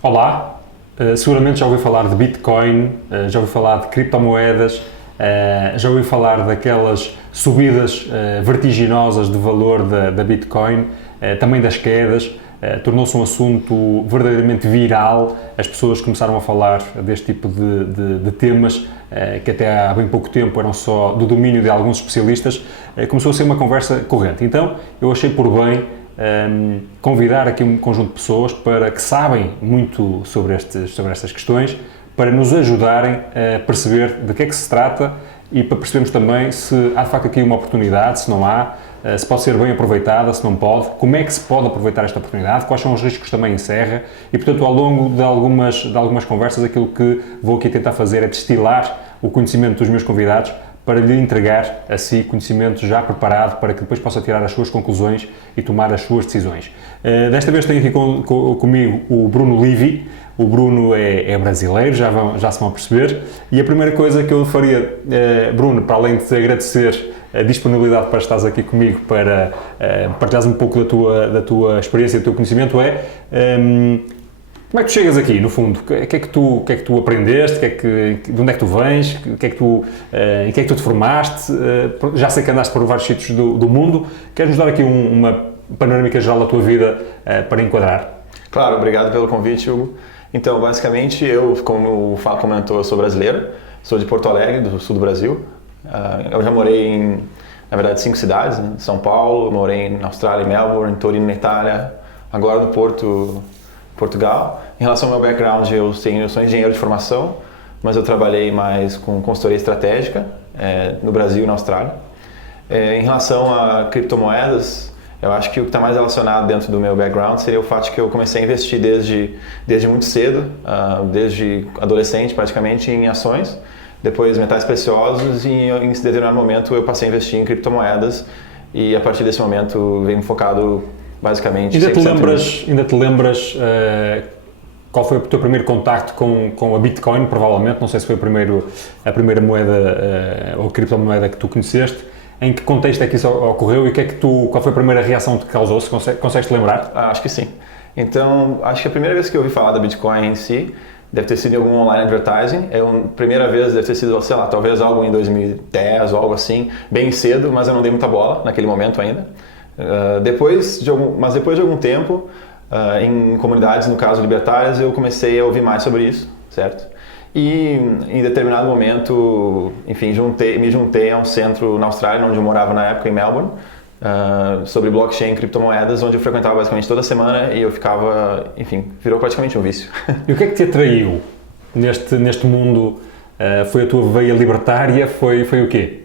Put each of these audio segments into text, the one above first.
Olá, seguramente já ouviu falar de Bitcoin, já ouviu falar de criptomoedas, já ouviu falar daquelas subidas vertiginosas de valor da Bitcoin, também das quedas. Tornou-se um assunto verdadeiramente viral, as pessoas começaram a falar deste tipo de temas que até há bem pouco tempo eram só do domínio de alguns especialistas. Começou a ser uma conversa corrente. Então eu achei por bem convidar aqui um conjunto de pessoas para que sabem muito sobre estas questões, para nos ajudarem a perceber de que é que se trata e para percebermos também se há de facto aqui uma oportunidade, se não há, se pode ser bem aproveitada, se não pode, como é que se pode aproveitar esta oportunidade, quais são os riscos que também encerra e, portanto, ao longo de algumas conversas, aquilo que vou aqui tentar fazer é destilar o conhecimento dos meus convidados para lhe entregar a si conhecimento já preparado para que depois possa tirar as suas conclusões e tomar as suas decisões. Desta vez tenho aqui comigo o Bruno Livi. O Bruno é brasileiro, já se vão perceber. E a primeira coisa que eu faria, Bruno, para além de te agradecer a disponibilidade para estares aqui comigo, para partilhares um pouco da tua experiência e do teu conhecimento, como é que tu chegas aqui, no fundo? O que é que tu aprendeste? De onde é que tu vens? Em que é que tu te formaste? Já sei que andaste por vários sítios do mundo. Queres-nos dar aqui uma panorâmica geral da tua vida para enquadrar? Claro, obrigado pelo convite, Hugo. Então, basicamente, eu, como o Fá comentou, eu sou brasileiro. Sou de Porto Alegre, do sul do Brasil. Eu já morei em, na verdade, 5 cidades, né? São Paulo, morei na Austrália, em Melbourne, Torino, na Itália, agora no Portugal. Em relação ao meu background, eu sou engenheiro de formação, mas eu trabalhei mais com consultoria estratégica no Brasil e na Austrália. Em relação a criptomoedas, eu acho que o que está mais relacionado dentro do meu background seria o fato de que eu comecei a investir desde muito cedo, desde adolescente praticamente, em ações, depois metais preciosos e em determinado momento eu passei a investir em criptomoedas e a partir desse momento venho focado basicamente... Ainda te lembras qual foi o teu primeiro contacto com a Bitcoin, provavelmente, não sei se foi a primeira moeda ou criptomoeda que tu conheceste, em que contexto é que isso ocorreu e qual foi a primeira reação que te causou, se consegues te lembrar? Acho que sim. Então, acho que a primeira vez que eu ouvi falar da Bitcoin em si, deve ter sido em algum online advertising. A primeira vez deve ter sido, sei lá, talvez algo em 2010 ou algo assim, bem cedo, mas eu não dei muita bola naquele momento ainda. Depois de algum tempo, em comunidades, no caso libertárias, eu comecei a ouvir mais sobre isso, certo? E em determinado momento, enfim, me juntei a um centro na Austrália, onde eu morava na época, em Melbourne, sobre blockchain e criptomoedas, onde eu frequentava basicamente toda semana e eu ficava, enfim, virou praticamente um vício. E o que é que te atraiu neste mundo? Foi a tua veia libertária? Foi o quê?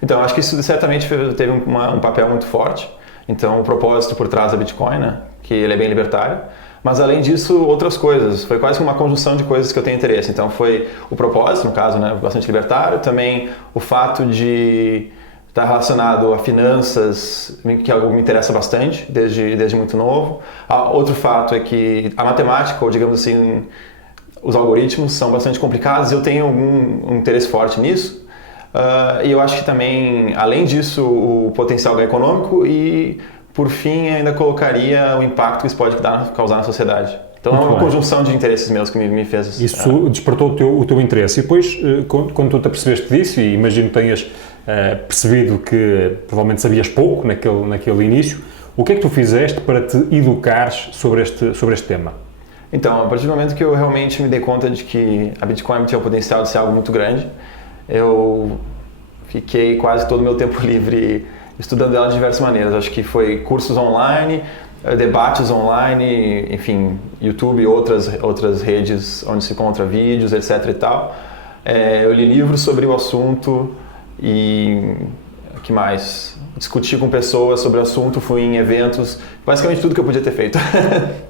Então, acho que isso certamente teve um papel muito forte. Então, o propósito por trás da Bitcoin, né, que ele é bem libertário. Mas, além disso, outras coisas. Foi quase uma conjunção de coisas que eu tenho interesse. Então, foi o propósito, no caso, né, bastante libertário. Também o fato de estar relacionado a finanças, que é algo que me interessa bastante, desde muito novo. Outro fato é que a matemática, ou digamos assim, os algoritmos são bastante complicados e eu tenho um interesse forte nisso. E eu acho que também, além disso, o potencial econômico e, por fim, ainda colocaria o impacto que isso pode causar na sociedade. Então é uma conjunção de interesses meus que me fez... Isso despertou o teu interesse. E depois, quando tu te apercebeste disso, e imagino que tenhas percebido que provavelmente sabias pouco naquele início, o que é que tu fizeste para te educares sobre este tema? Então, a partir do momento que eu realmente me dei conta de que a Bitcoin tinha o potencial de ser algo muito grande, eu fiquei quase todo o meu tempo livre estudando ela de diversas maneiras. Acho que foi cursos online, debates online, enfim, YouTube e outras redes onde se encontra vídeos, etc. e tal. Eu li livros sobre o assunto e o que mais? Discuti com pessoas sobre o assunto, fui em eventos, basicamente tudo que eu podia ter feito.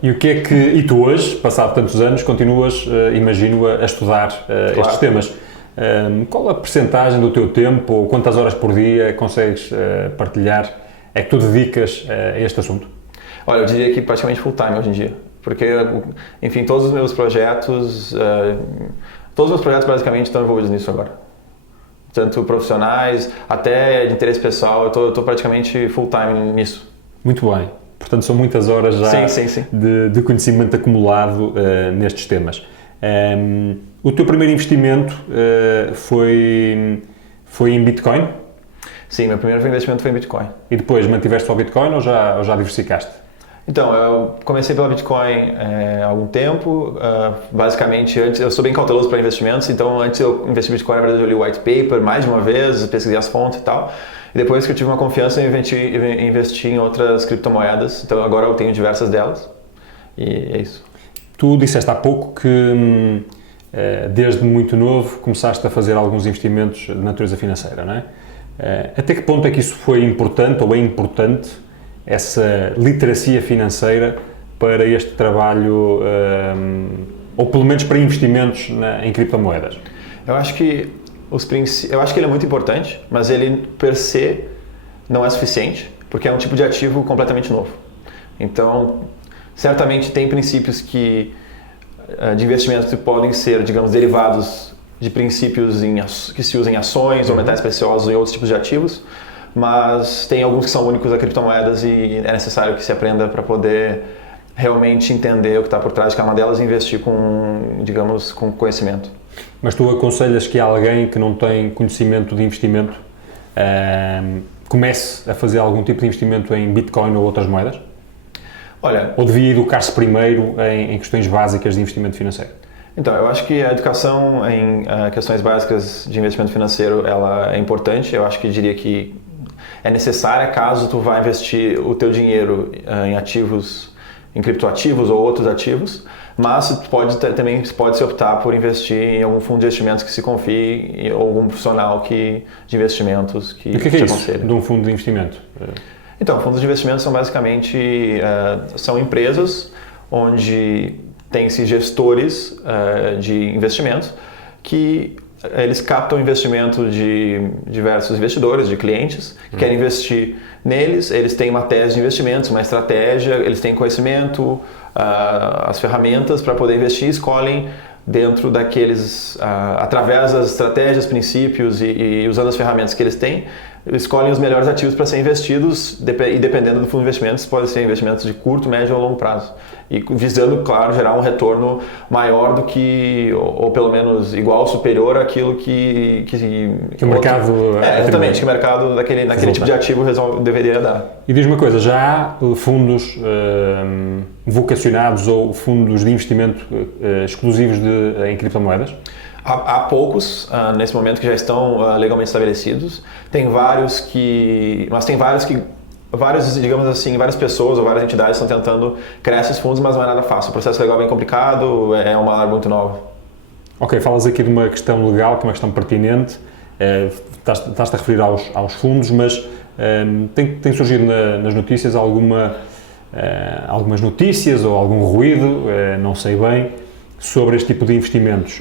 E tu hoje, passado tantos anos, continuas, imagino, a estudar estes temas. Qual a percentagem do teu tempo ou quantas horas por dia consegues partilhar é que tu dedicas a este assunto? Olha, eu diria que praticamente full time hoje em dia, porque, enfim, todos os meus projetos basicamente estão envolvidos nisso agora. Tanto profissionais, até de interesse pessoal, eu estou praticamente full time nisso. Muito bem. portanto são muitas horas já Sim. de conhecimento acumulado nestes temas. O teu primeiro investimento foi em Bitcoin? Sim, meu primeiro investimento foi em Bitcoin. E depois mantiveste só Bitcoin ou já diversificaste? Então, eu comecei pela Bitcoin há algum tempo. Basicamente, antes eu sou bem cauteloso para investimentos, então antes eu investi em Bitcoin, na verdade eu li o white paper mais de uma vez, pesquisei as fontes e tal. E depois que eu tive uma confiança, eu investi em outras criptomoedas. Então agora eu tenho diversas delas. E é isso. Tu disseste há pouco que desde muito novo começaste a fazer alguns investimentos de natureza financeira, não é? Até que ponto é que isso foi importante ou é importante, essa literacia financeira, para este trabalho, ou pelo menos para investimentos em criptomoedas? Eu acho que ele é muito importante, mas ele per se não é suficiente, porque é um tipo de ativo completamente novo. Então, certamente tem princípios de investimento que podem ser, digamos, derivados de princípios que se usam em ações ou metais preciosos e outros tipos de ativos, mas tem alguns que são únicos a criptomoedas e é necessário que se aprenda para poder realmente entender o que está por trás de cada uma delas e investir com conhecimento. Mas tu aconselhas que alguém que não tem conhecimento de investimento comece a fazer algum tipo de investimento em Bitcoin ou outras moedas? Olha, ou devia educar-se primeiro em questões básicas de investimento financeiro? Então, eu acho que a educação em questões básicas de investimento financeiro, ela é importante. Eu acho que diria que é necessária caso tu vá investir o teu dinheiro em ativos, em criptoativos ou outros ativos, mas também pode se optar por investir em algum fundo de investimentos que se confie ou algum profissional de investimentos que te aconselhe. O que é isso de um fundo de investimento? Então, fundos de investimento são basicamente são empresas onde tem-se gestores de investimentos que eles captam investimento de diversos investidores, de clientes, que querem investir neles. Eles têm uma tese de investimentos, uma estratégia, eles têm conhecimento, as ferramentas para poder investir, escolhem dentro daqueles, através das estratégias, princípios e usando as ferramentas que eles têm, escolhem os melhores ativos para serem investidos e dependendo do fundo de investimentos, podem ser investimentos de curto, médio ou longo prazo. E visando, claro, gerar um retorno maior do que, ou pelo menos igual ou superior àquilo que o mercado... exatamente, que o mercado naquele tipo de ativo deveria dar. E diz uma coisa, já há fundos vocacionados ou fundos de investimento exclusivos em criptomoedas? Há poucos, nesse momento, que já estão legalmente estabelecidos. Tem vários que... digamos assim, várias pessoas ou várias entidades estão tentando criar esses fundos, mas não é nada fácil. O processo legal é bem complicado, é uma área muito nova. Ok, falas aqui de uma questão legal, que é uma questão pertinente. Estás-te a referir aos fundos, mas tem surgido nas notícias algumas notícias ou algum ruído, não sei bem, sobre este tipo de investimentos,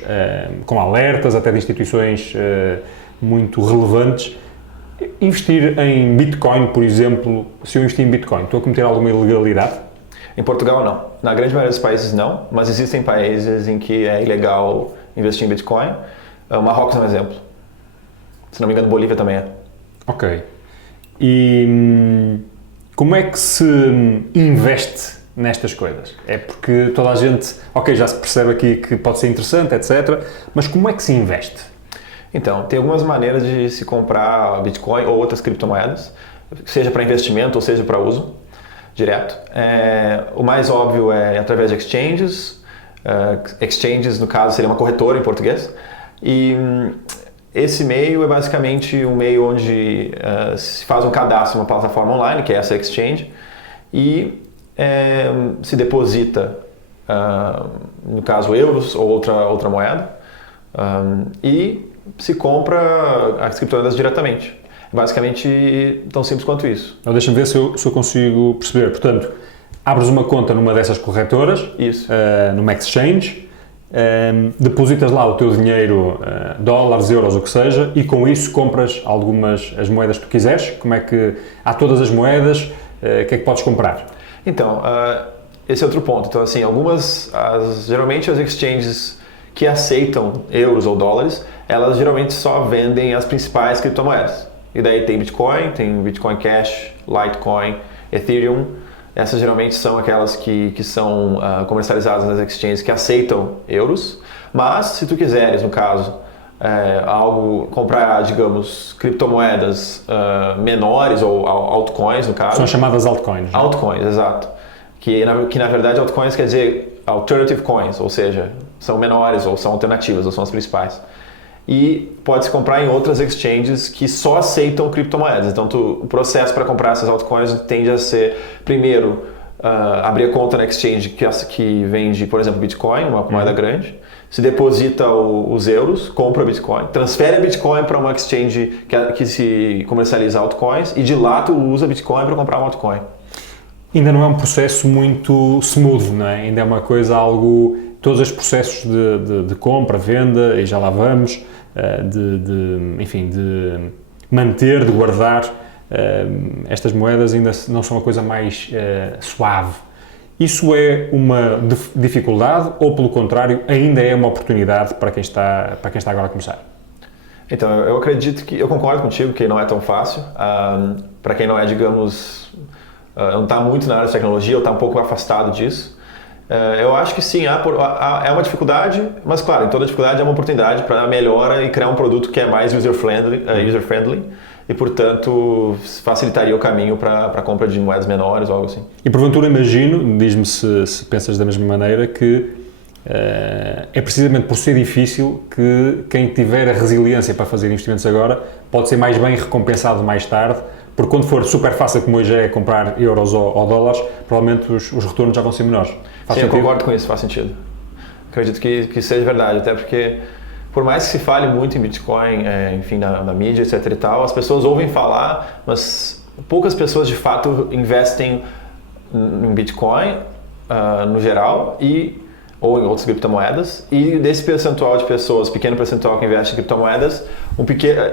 com alertas até de instituições muito relevantes. Investir em Bitcoin, por exemplo, se eu investir em Bitcoin, estou a cometer alguma ilegalidade? Em Portugal, não. Na grande maioria dos países, não, mas existem países em que é ilegal investir em Bitcoin. Marrocos é um exemplo. Se não me engano, Bolívia também é. Ok. E como é que se investe nestas coisas? É porque toda a gente, já se percebe aqui que pode ser interessante, etc. Mas como é que se investe? Então, tem algumas maneiras de se comprar Bitcoin ou outras criptomoedas, seja para investimento ou seja para uso direto. O mais óbvio é através de exchanges. Exchanges, no caso, seria uma corretora em português. E esse meio é basicamente um meio onde se faz um cadastro em uma plataforma online, que é essa exchange, e se deposita, no caso, euros ou outra moeda, e se compra as criptomoedas diretamente. Basicamente, tão simples quanto isso. Então, deixa-me ver se eu consigo perceber. Portanto, abres uma conta numa dessas corretoras, numa exchange, depositas lá o teu dinheiro, dólares, euros, o que seja, e com isso compras as moedas que tu quiseres. Como é que há todas as moedas, o que é que podes comprar? Então, esse é outro ponto. Então, assim, geralmente as exchanges que aceitam euros ou dólares, elas geralmente só vendem as principais criptomoedas. E daí tem Bitcoin Cash, Litecoin, Ethereum, Essas geralmente são aquelas que são comercializadas nas exchanges que aceitam euros, mas se tu quiseres, no caso, comprar, digamos, criptomoedas menores ou altcoins, no caso. São chamadas altcoins. Altcoins, exato. Que na verdade altcoins quer dizer alternative coins, ou seja, são menores ou são alternativas, ou são as principais. E pode-se comprar em outras exchanges que só aceitam criptomoedas. Então, o processo para comprar essas altcoins tende a ser, primeiro, abrir a conta na exchange que vende, por exemplo, Bitcoin, uma moeda grande, se deposita os euros, compra Bitcoin, transfere Bitcoin para uma exchange que se comercializa altcoins e de lá tu usa Bitcoin para comprar uma altcoin. Ainda não é um processo muito smooth, não é? Ainda é uma coisa todos os processos de compra, venda, e já lá vamos, enfim, de manter, de guardar estas moedas ainda não são uma coisa mais suave. Isso é uma dificuldade ou, pelo contrário, ainda é uma oportunidade para quem está agora a começar? Então, eu acredito eu concordo contigo que não é tão fácil. Para quem não é, digamos, não está muito na área de tecnologia ou está um pouco afastado disso, eu acho que sim, é uma dificuldade, mas claro, em toda dificuldade é uma oportunidade para melhora e criar um produto que é mais user-friendly e, portanto, facilitaria o caminho para a compra de moedas menores ou algo assim. E porventura imagino, diz-me se pensas da mesma maneira, que é precisamente por ser difícil que quem tiver a resiliência para fazer investimentos agora pode ser mais bem recompensado mais tarde, porque quando for super fácil como hoje é comprar euros ou dólares, provavelmente os retornos já vão ser menores. Sim, eu concordo com isso, faz sentido. Acredito que seja verdade, até porque por mais que se fale muito em Bitcoin, enfim, na mídia, etc e tal, as pessoas ouvem falar, mas poucas pessoas de fato investem em Bitcoin no geral ou em outras criptomoedas, e desse percentual de pessoas, pequeno percentual que investe em criptomoedas,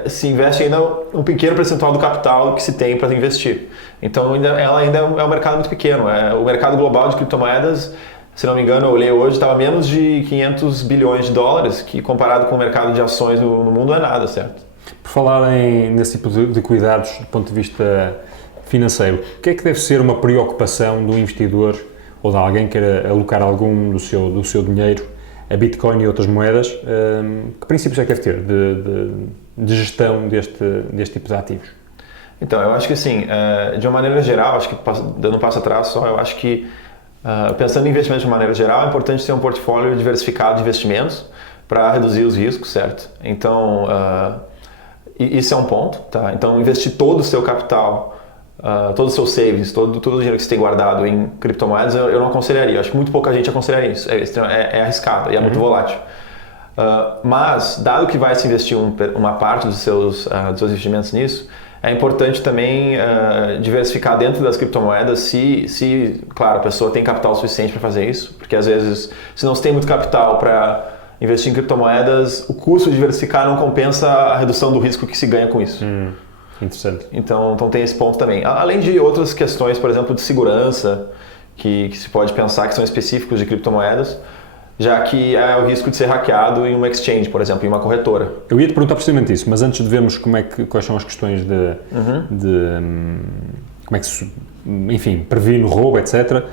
se investe ainda um pequeno percentual do capital que se tem para investir. Então ela ainda é um mercado muito pequeno. O mercado global de criptomoedas, se não me engano, eu olhei hoje, estava menos de 500 bilhões de dólares, que comparado com o mercado de ações no mundo não é nada, certo? Por falar nesse tipo de cuidados do ponto de vista financeiro, o que é que deve ser uma preocupação do investidor ou de alguém que queira alocar algum do seu dinheiro a Bitcoin e outras moedas? Que princípios é que deve ter de gestão deste tipo de ativos? Então, eu acho que assim, de uma maneira geral, acho que dando um passo atrás só, eu acho que pensando em investimentos de uma maneira geral, é importante ter um portfólio diversificado de investimentos para reduzir os riscos, certo? Então, isso é um ponto, tá? Então, investir todo o seu capital, todo o seu savings, todo o dinheiro que você tem guardado em criptomoedas, eu não aconselharia. Eu acho que muito pouca gente aconselharia isso. É arriscado e é muito volátil. Mas, dado que vai se investir uma parte dos seus investimentos nisso, é importante também diversificar dentro das criptomoedas se, claro, a pessoa tem capital suficiente para fazer isso, porque às vezes, se não se tem muito capital para investir em criptomoedas, o custo de diversificar não compensa a redução do risco que se ganha com isso. Interessante. Então tem esse ponto também. Além de outras questões, por exemplo, de segurança, que se pode pensar que são específicos de criptomoedas, já que há o risco de ser hackeado em uma exchange, por exemplo, em uma corretora. Eu ia te perguntar precisamente isso, mas antes de vermos quais são as questões como é que se, enfim, previne o roubo, etc.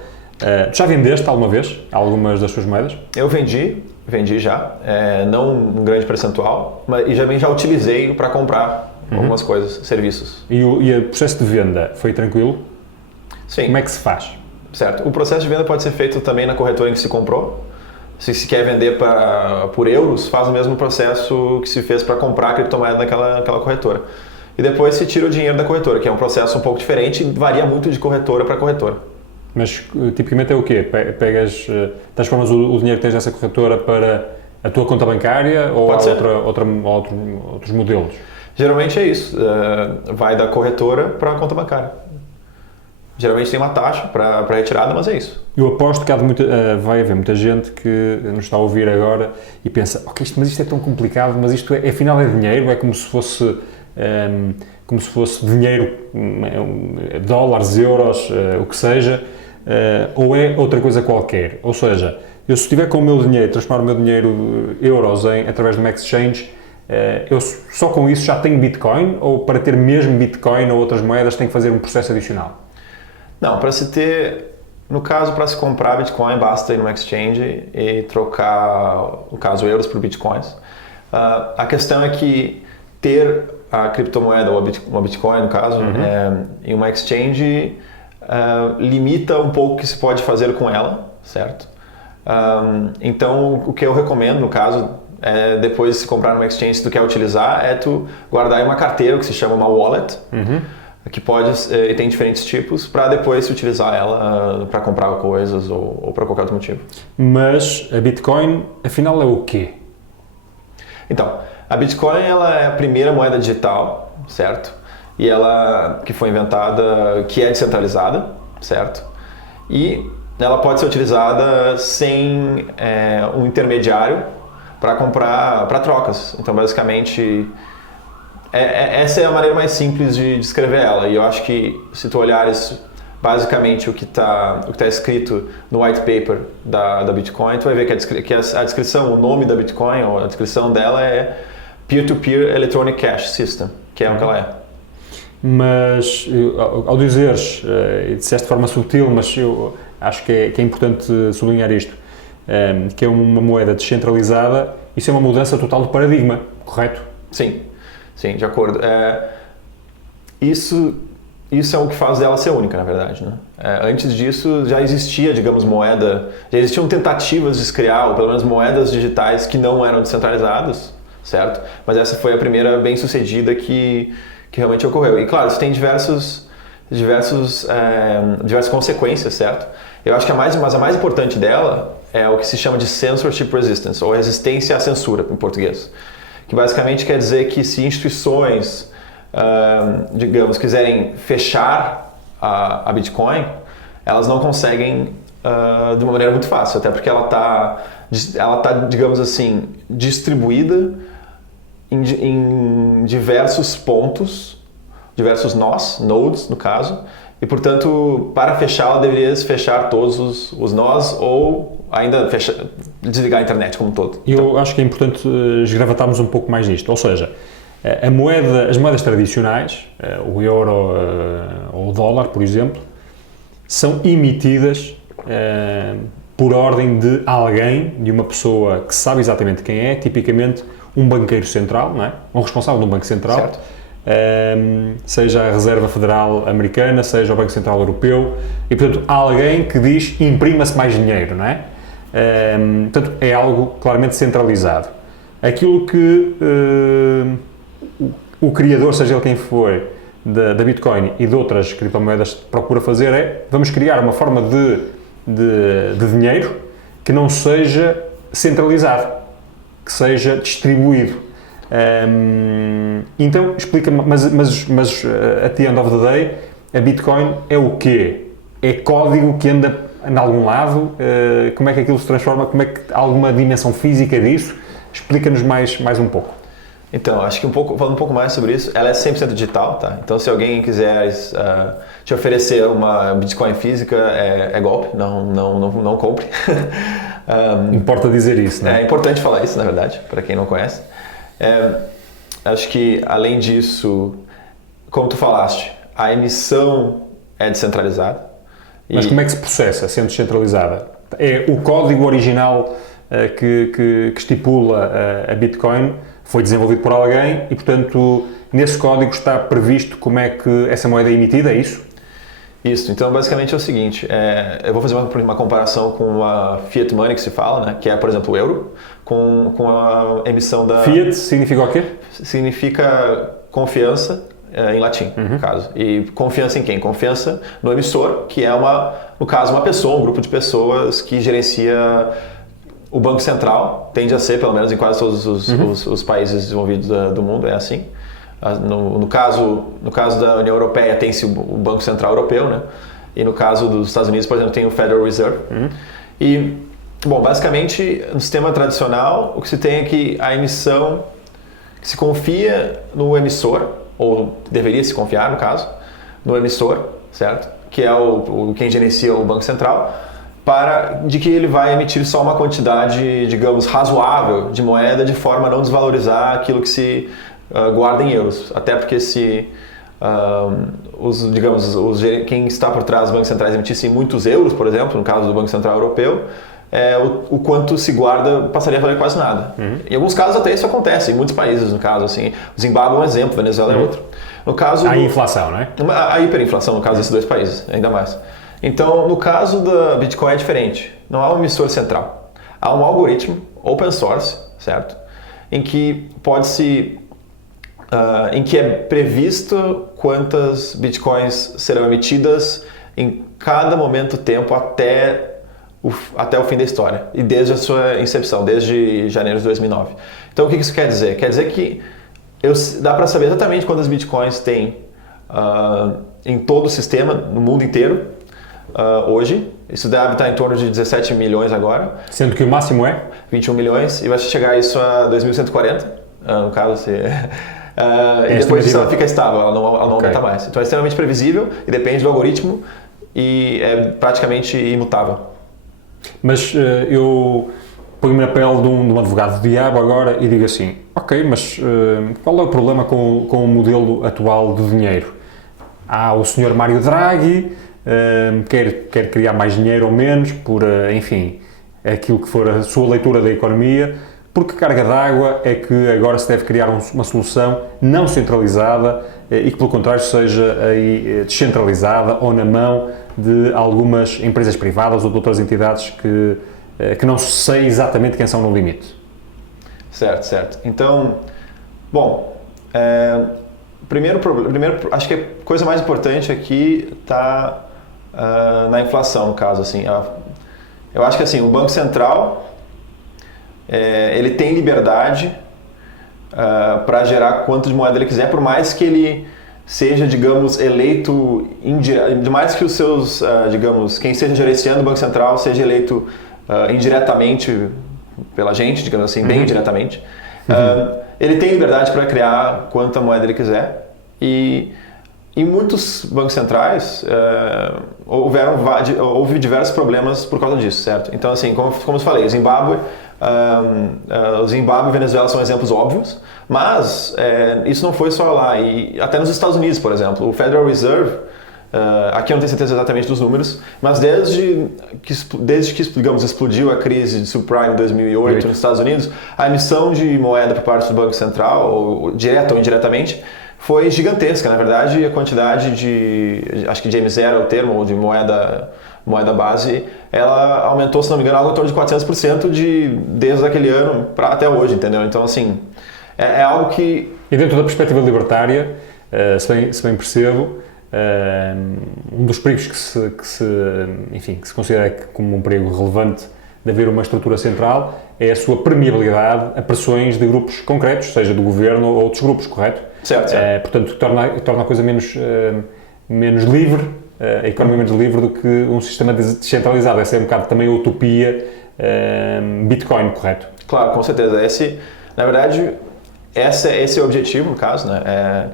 Já vendeste alguma vez algumas das suas moedas? Eu vendi já, não um grande percentual, mas já utilizei para comprar algumas coisas, serviços. E o processo de venda foi tranquilo? Sim. Como é que se faz? Certo. O processo de venda pode ser feito também na corretora em que se comprou. Se quer vender por euros, faz o mesmo processo que se fez para comprar a criptomoeda naquela corretora. E depois se tira o dinheiro da corretora, que é um processo um pouco diferente e varia muito de corretora para corretora. Mas tipicamente é o quê? Transformas o dinheiro que tens nessa corretora para a tua conta bancária ou há outros modelos? Geralmente é isso, vai da corretora para a conta bancária. Geralmente tem uma taxa para retirada, mas é isso. Eu aposto que vai haver muita gente que nos está a ouvir agora e pensa, mas isto é tão complicado, mas isto afinal é dinheiro, é como se fosse dinheiro, dólares, euros, o que seja, ou é outra coisa qualquer. Ou seja, eu se estiver com o meu dinheiro, transformar o meu dinheiro euros através de uma exchange, eu só com isso já tenho Bitcoin, ou para ter mesmo Bitcoin ou outras moedas tenho que fazer um processo adicional? Não, para se ter, no caso, para se comprar Bitcoin, basta ir no exchange e trocar, no caso, euros por Bitcoins. A questão é que ter a criptomoeda, ou uma Bitcoin, no caso, em uma exchange, limita um pouco o que se pode fazer com ela, certo? Então, o que eu recomendo, no caso, depois de se comprar numa exchange, se tu quer utilizar, é tu guardar em uma carteira, que se chama uma wallet, que tem diferentes tipos, para depois se utilizar ela para comprar coisas ou para qualquer outro motivo. Mas a Bitcoin, afinal, é o quê? Então, a Bitcoin ela é a primeira moeda digital, certo? E ela que foi inventada, que é descentralizada, certo? E ela pode ser utilizada sem um intermediário para comprar, para trocas. Então, basicamente, essa é a maneira mais simples de descrever ela. E eu acho que se tu olhares basicamente o que está escrito no white paper da Bitcoin, tu vai ver que a descrição, o nome da Bitcoin, ou a descrição dela é Peer-to-Peer Electronic Cash System, que é o que ela é. Mas, ao dizeres, e disseste de forma sutil, mas eu acho que é importante sublinhar isto, que é uma moeda descentralizada, isso é uma mudança total de paradigma, correto? Sim, de acordo. Isso é o que faz dela ser única, na verdade, né? Antes disso, já existia, digamos, já existiam tentativas de se criar, ou pelo menos moedas digitais que não eram descentralizadas, certo? Mas essa foi a primeira bem-sucedida que realmente ocorreu. E claro, isso tem diversas consequências, certo? Eu acho que a mais importante dela é o que se chama de censorship resistance, ou resistência à censura, em português. Que basicamente quer dizer que se instituições, digamos, quiserem fechar a Bitcoin, elas não conseguem de uma maneira muito fácil, até porque ela tá, digamos assim, distribuída em diversos pontos, diversos nodes, no caso, e portanto, para fechá-la, deveria fechar todos os nós ou ainda desligar a internet como um todo. E eu acho que é importante esgravatarmos um pouco mais nisto, ou seja, as moedas tradicionais, o euro ou o dólar, por exemplo, são emitidas por ordem de alguém, de uma pessoa que sabe exatamente quem é, tipicamente um banqueiro central, não é? Um responsável de um banco central, certo. Seja a Reserva Federal Americana, seja o Banco Central Europeu, e portanto alguém que diz imprima-se mais dinheiro, não é? Portanto, é algo claramente centralizado. Aquilo que o criador, seja ele quem for, da Bitcoin e de outras criptomoedas procura fazer vamos criar uma forma de dinheiro que não seja centralizado, que seja distribuído. Então, explica-me, mas at the end of the day, a Bitcoin é o quê? É código que anda em algum lado? Como é que aquilo se transforma? Como é que há alguma dimensão física disso? Explica-nos mais um pouco. Então, acho que falando um pouco mais sobre isso, ela é 100% digital, tá? Então, se alguém quiser te oferecer uma Bitcoin física, é golpe, não compre. Importa dizer isso, né? É importante falar isso, na verdade, para quem não conhece. Acho que, além disso, como tu falaste, a emissão é descentralizada. Mas como é que se processa, sendo descentralizada? É o código original que estipula a Bitcoin foi desenvolvido por alguém e, portanto, nesse código está previsto como é que essa moeda é emitida, é isso? Isso, então basicamente é o seguinte, eu vou fazer uma comparação com a Fiat Money que se fala, né, que é, por exemplo, o euro, com a emissão da... Fiat significa o quê? Significa confiança em latim, no caso. E confiança em quem? Confiança no emissor, que é, no caso, uma pessoa, um grupo de pessoas que gerencia o Banco Central, tende a ser, pelo menos em quase todos os países desenvolvidos do mundo, é assim. No caso da União Europeia tem-se o Banco Central Europeu, né? E no caso dos Estados Unidos, por exemplo, tem o Federal Reserve. E, bom, basicamente, no sistema tradicional, o que se tem é que a emissão, que se confia no emissor, ou deveria se confiar, no caso, no emissor, certo? Que é quem gerencia o Banco Central, de que ele vai emitir só uma quantidade, digamos, razoável de moeda, de forma a não desvalorizar aquilo que se guarda em euros. Até porque se quem está por trás dos bancos centrais emitissem muitos euros, por exemplo, no caso do Banco Central Europeu, o quanto se guarda passaria a valer quase nada. Em alguns casos até isso acontece, em muitos países, no caso, assim, o Zimbábue é um exemplo, Venezuela é outro. No caso a inflação, não é? A hiperinflação, no caso desses dois países, ainda mais. Então, no caso da Bitcoin é diferente. Não há um emissor central. Há um algoritmo open source, certo? Em que em que é previsto quantas Bitcoins serão emitidas em cada momento do tempo até o fim da história. E desde a sua incepção, desde janeiro de 2009. Então, o que isso quer dizer? Quer dizer que dá para saber exatamente quantas Bitcoins tem em todo o sistema, no mundo inteiro, hoje. Isso deve estar em torno de 17 milhões agora. Sendo que o máximo é? 21 milhões, e vai chegar isso a 2140, no caso, e depois isso ela fica estável, ela não aumenta mais. Então é extremamente previsível e depende do algoritmo e é praticamente imutável. Mas eu ponho-me na pele de um advogado do diabo agora e digo assim, ok, mas qual é o problema com o modelo atual de dinheiro? Há o Sr. Mário Draghi, quer criar mais dinheiro ou menos, por, enfim, aquilo que for a sua leitura da economia. Por que carga d'água é que agora se deve criar uma solução não centralizada e que, pelo contrário, seja aí descentralizada ou na mão de algumas empresas privadas ou de outras entidades que não sei exatamente quem são no limite? Certo. Então, bom, primeiro, acho que a coisa mais importante aqui está na inflação, no caso, assim. Eu acho que assim, o Banco Central ele tem liberdade para gerar quanto de moeda ele quiser, por mais que ele seja, digamos, eleito, mais que os seus, digamos, quem esteja gerenciando o Banco Central seja eleito indiretamente pela gente, digamos assim, bem indiretamente. Ele tem liberdade para criar quanta moeda ele quiser e em muitos bancos centrais houve diversos problemas por causa disso, certo? Então, assim, como eu falei, o Zimbábue e Venezuela são exemplos óbvios, mas isso não foi só lá, e até nos Estados Unidos, por exemplo, o Federal Reserve, aqui eu não tenho certeza exatamente dos números, mas desde que digamos, explodiu a crise de subprime em 2008 nos Estados Unidos, a emissão de moeda por parte do Banco Central, ou direta ou indiretamente, foi gigantesca. Na verdade, a quantidade acho que James era o termo, de moeda base, ela aumentou, se não me engano, algo em torno de 400% desde aquele ano até hoje, entendeu? Então, assim, é algo que... E dentro da perspectiva libertária, se bem percebo, um dos perigos que se considera como um perigo relevante de haver uma estrutura central é a sua permeabilidade a pressões de grupos concretos, seja do governo ou outros grupos, correto? Certo. Portanto, torna a coisa menos livre, a economia menos livre do que um sistema descentralizado. Essa é um bocado também a utopia Bitcoin, correto? Claro, com certeza. Na verdade, esse é o objetivo, no caso, né?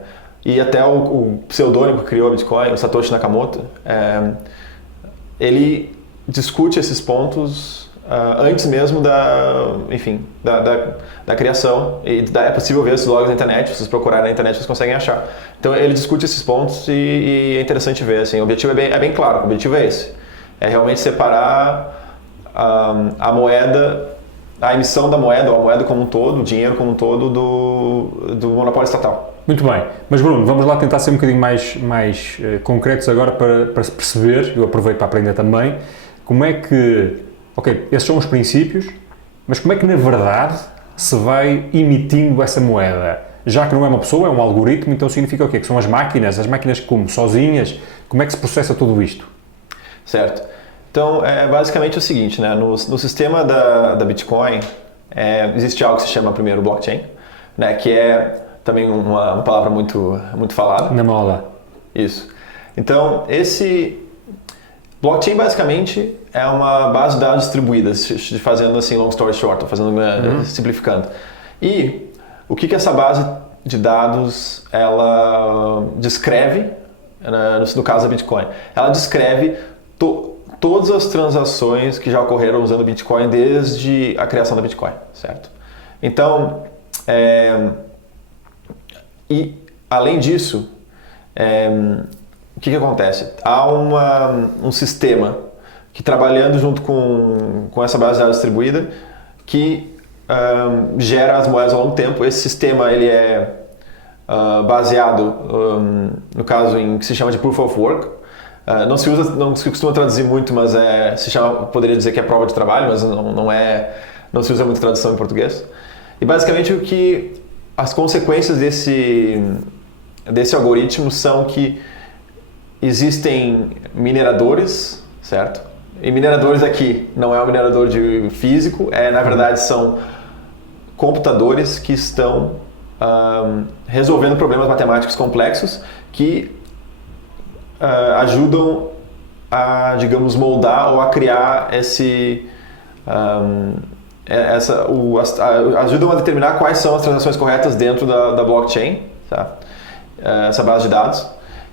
E até o pseudônimo que criou o Bitcoin, o Satoshi Nakamoto, ele discute esses pontos antes mesmo da criação. E é possível ver esses logs na internet, se vocês procurarem na internet, vocês conseguem achar. Então ele discute esses pontos e é interessante ver. Assim, o objetivo é bem claro, o objetivo é esse. É realmente separar a moeda, a emissão da moeda, ou a moeda como um todo, o dinheiro como um todo, do monopólio estatal. Muito bem, mas Bruno, vamos lá tentar ser um bocadinho mais concretos agora para se perceber, eu aproveito para aprender também, como é que, ok, esses são os princípios, mas como é que na verdade se vai emitindo essa moeda? Já que não é uma pessoa, é um algoritmo, então significa o quê? Que são as máquinas como? Sozinhas? Como é que se processa tudo isto? Certo. Então, é basicamente o seguinte, né? No sistema da Bitcoin, existe algo que se chama primeiro blockchain, né? Que é também uma palavra muito falada. Na moda. Isso. Então, esse blockchain basicamente é uma base de dados distribuída, fazendo assim long story short, simplificando. E o que essa base de dados ela descreve, no caso da Bitcoin? Ela descreve todas as transações que já ocorreram usando Bitcoin desde a criação da Bitcoin, certo? Então, e além disso, O que acontece? Há um sistema que, trabalhando junto com essa base de dados distribuída, que gera as moedas ao longo do tempo. Esse sistema ele é baseado, no caso, em que se chama de Proof of Work. Não se costuma traduzir muito, mas poderia dizer que é prova de trabalho, mas não se usa muito tradução em português. E basicamente as consequências desse algoritmo são que existem mineradores, certo? E mineradores aqui não é um minerador de físico, na verdade são computadores que estão resolvendo problemas matemáticos complexos que ajudam a, digamos, moldar ou a criar ajudam a determinar quais são as transações corretas dentro da blockchain, tá? Essa base de dados.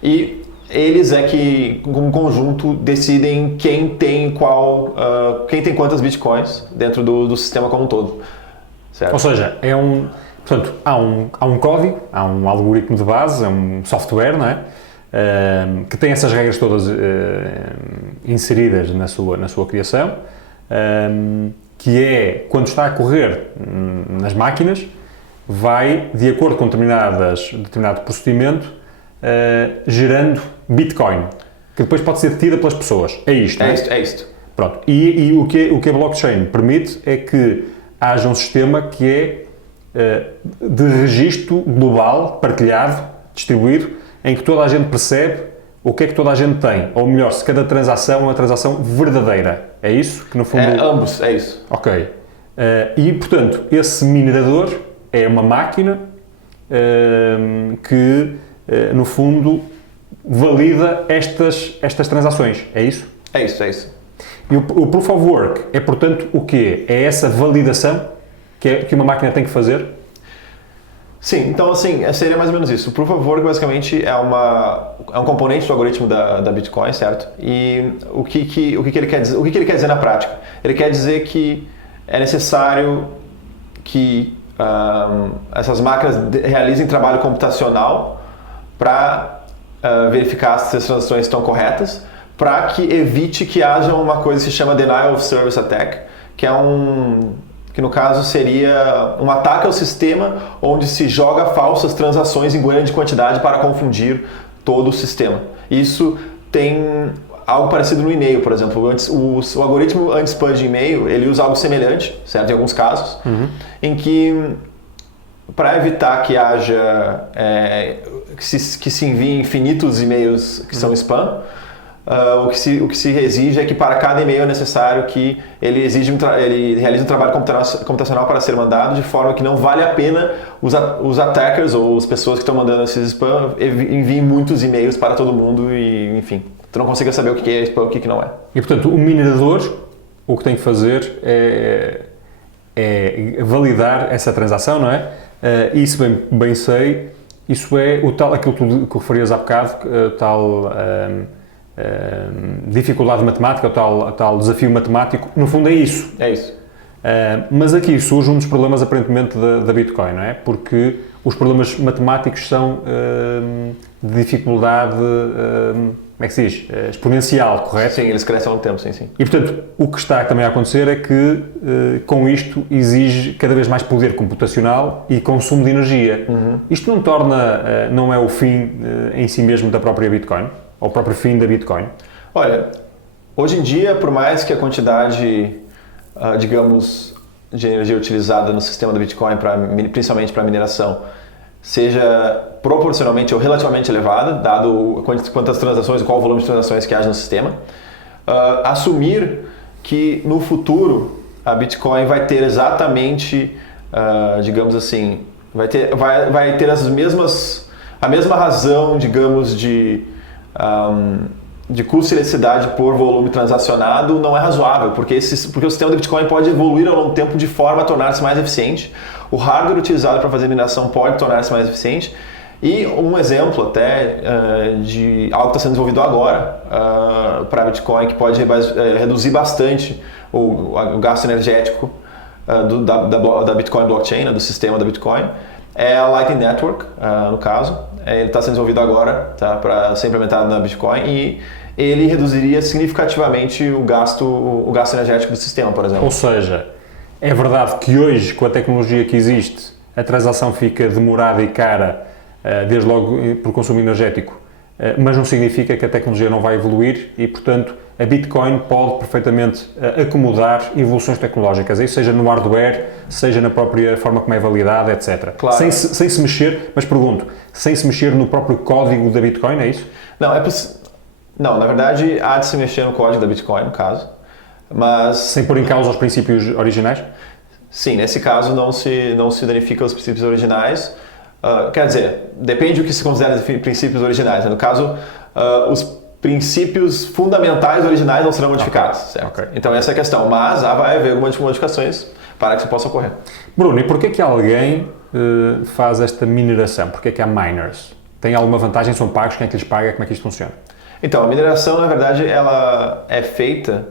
E eles que, como conjunto, decidem quem tem quantas bitcoins dentro do sistema como um todo. Certo? Ou seja, portanto, há um código, há um algoritmo de base, é um software, não é? Que tem essas regras todas inseridas na sua criação, que é, quando está a correr nas máquinas, vai, de acordo com determinado procedimento, gerando Bitcoin, que depois pode ser detida pelas pessoas. É isto, é isto. Pronto. E o que a blockchain permite é que haja um sistema que é de registro global, partilhado, distribuído, em que toda a gente percebe o que é que toda a gente tem. Ou melhor, se cada transação é uma transação verdadeira. É isso? Que no fundo... ambos, é isso. Ok. E, portanto, esse minerador é uma máquina que, no fundo, valida estas transações. É isso? É isso. E o Proof of Work é, portanto, o quê? É essa validação que uma máquina tem que fazer? Sim, então assim, seria mais ou menos isso. O Proof of Work basicamente é um componente do algoritmo da Bitcoin, certo? E o que ele quer dizer? O que ele quer dizer na prática? Ele quer dizer que é necessário que essas máquinas realizem trabalho computacional para verificar se as transações estão corretas, para que evite que haja uma coisa que se chama Denial of Service Attack, que no caso seria um ataque ao sistema onde se joga falsas transações em grande quantidade para confundir todo o sistema. Isso tem algo parecido no e-mail, por exemplo. O algoritmo anti-spam de e-mail, ele usa algo semelhante, certo? Em alguns casos, em que, para evitar que haja que se enviem infinitos e-mails que são spam, o que se exige é que para cada e-mail é necessário que ele realize um trabalho computacional para ser mandado, de forma que não vale a pena os attackers ou as pessoas que estão mandando esses spam enviem muitos e-mails para todo mundo e, enfim, tu não consiga saber o que é spam e o que não é. E, portanto, o minerador, o que tem que fazer é validar essa transação, não é? Isso bem sei, isso é aquilo que referias há bocado, dificuldade matemática, o tal desafio matemático, no fundo é isso. É isso. Mas aqui surge um dos problemas aparentemente da Bitcoin, não é? Porque os problemas matemáticos são de dificuldade, como é que se diz? Exponencial, correto? Sim, eles crescem ao tempo, sim. E portanto, o que está também a acontecer é que com isto exige cada vez mais poder computacional e consumo de energia. Isto não torna, não é o fim em si mesmo da própria Bitcoin? Ou o próprio fim da Bitcoin? Olha, hoje em dia, por mais que a quantidade, digamos, de energia utilizada no sistema do Bitcoin, principalmente para mineração, seja proporcionalmente ou relativamente elevada, dado quantas transações e qual o volume de transações que haja no sistema, assumir que no futuro a Bitcoin vai ter exatamente, digamos assim, vai ter a mesma razão, digamos, de custo e eletricidade por volume transacionado não é razoável, porque o sistema do Bitcoin pode evoluir ao longo do tempo de forma a tornar-se mais eficiente. O hardware utilizado para fazer mineração pode tornar-se mais eficiente. E um exemplo até de algo que está sendo desenvolvido agora para Bitcoin, que pode reduzir bastante o gasto energético da Bitcoin blockchain, do sistema da Bitcoin, é a Lightning Network, no caso. Ele está sendo desenvolvido agora, tá, para ser implementado na Bitcoin e ele reduziria significativamente o gasto energético do sistema, por exemplo. Ou seja, é verdade que hoje, com a tecnologia que existe, a transação fica demorada e cara, desde logo por consumo energético, mas não significa que a tecnologia não vai evoluir e, portanto, a Bitcoin pode perfeitamente acomodar evoluções tecnológicas, isso seja no hardware, seja na própria forma como é validada, etc. Claro. Sem se mexer, mas pergunto, sem se mexer no próprio código da Bitcoin, é isso? Não, na verdade, há de se mexer no código da Bitcoin, no caso, mas... Sem pôr em causa os princípios originais? Sim, nesse caso não se danifica os princípios originais. Quer dizer, depende do que se considera princípios originais. No caso, os princípios fundamentais originais não serão modificados, certo? Okay. Então essa é a questão, mas vai haver algumas modificações para que isso possa ocorrer. Bruno, e porquê que alguém faz esta mineração? Porquê que há miners? Tem alguma vantagem? São pagos? Quem é que lhes paga? Como é que isto funciona? Então, a mineração, na verdade, ela é feita,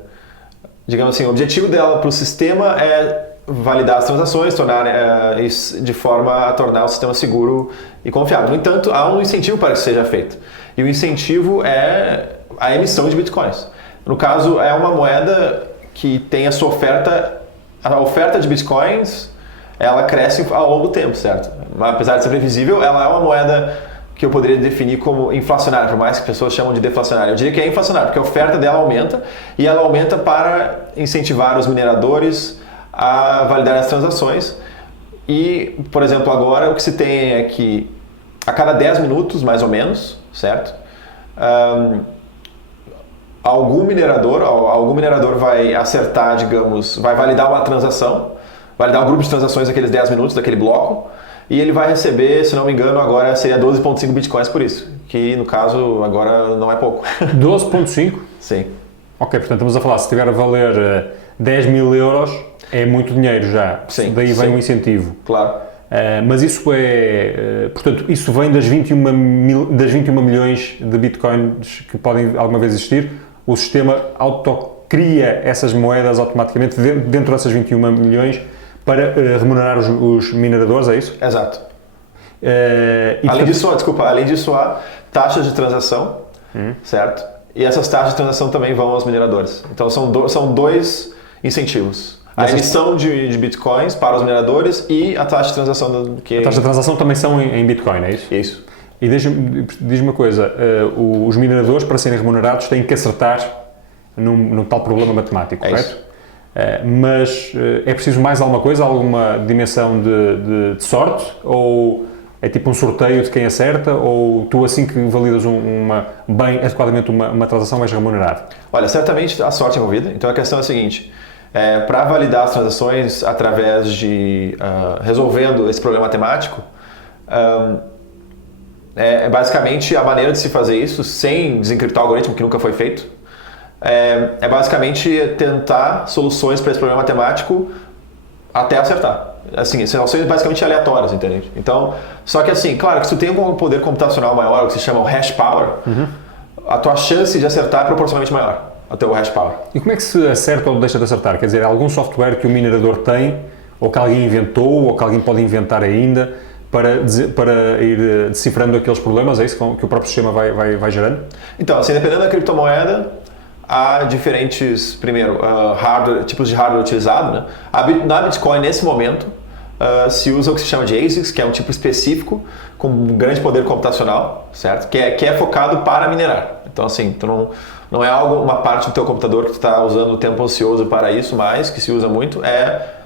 digamos assim, o objetivo dela para o sistema é validar as transações, tornar isso de forma a tornar o sistema seguro e confiável. No entanto, há um incentivo para que isso seja feito. E o incentivo é a emissão de bitcoins. No caso, é uma moeda que tem a sua oferta, a oferta de bitcoins, ela cresce ao longo do tempo, certo? Mas, apesar de ser previsível, ela é uma moeda que eu poderia definir como inflacionária, por mais que pessoas chamam de deflacionária. Eu diria que é inflacionária, porque a oferta dela aumenta e ela aumenta para incentivar os mineradores a validar as transações. E, por exemplo, agora o que se tem é que a cada 10 minutos, mais ou menos, certo? Algum minerador vai acertar, digamos, vai validar uma transação, validar o grupo de transações daqueles 10 minutos, daquele bloco, e ele vai receber, se não me engano, agora seria 12,5 bitcoins por isso, que no caso agora não é pouco. 12,5? Sim. Ok, portanto estamos a falar, se tiver a valer 10 mil euros, é muito dinheiro já. Sim. Daí vem um incentivo. Claro. Mas isso portanto, isso vem das 21 milhões de bitcoins que podem alguma vez existir. O sistema autocria essas moedas automaticamente dentro dessas 21 milhões para remunerar os mineradores, é isso? Exato. Além disso, há taxas de transação, certo? E essas taxas de transação também vão aos mineradores. Então são dois incentivos. A emissão de bitcoins para os mineradores e a taxa de transação. A taxa de transação também são em bitcoin, é isso? Isso. E diz-me uma coisa, os mineradores para serem remunerados têm que acertar num tal problema matemático, correto? Mas é preciso mais alguma coisa, alguma dimensão de sorte? Ou é tipo um sorteio de quem acerta? Ou tu, assim que validas bem adequadamente uma transação, vais remunerado? Olha, certamente há sorte envolvida. Então a questão é a seguinte: para validar as transações através de resolvendo esse problema matemático, basicamente a maneira de se fazer isso sem desencriptar o algoritmo, que nunca foi feito. É basicamente tentar soluções para esse problema matemático até acertar. Assim, soluções basicamente aleatórias, entende? Então, só que assim, claro que se tu tem um poder computacional maior, o que se chama o hash power, a tua chance de acertar é proporcionalmente maior ao teu hash power. E como é que se acerta ou deixa de acertar? Quer dizer, algum software que o minerador tem, ou que alguém inventou, ou que alguém pode inventar ainda, para ir decifrando aqueles problemas, é isso que o próprio sistema vai gerando? Então, assim, dependendo da criptomoeda, há diferentes, primeiro, tipos de hardware utilizado, né? Na Bitcoin, nesse momento, se usa o que se chama de ASICs, que é um tipo específico com um grande poder computacional, certo? Que é focado para minerar. Então, assim, não é uma parte do teu computador que tu está usando o tempo ocioso para isso, mas que se usa muito,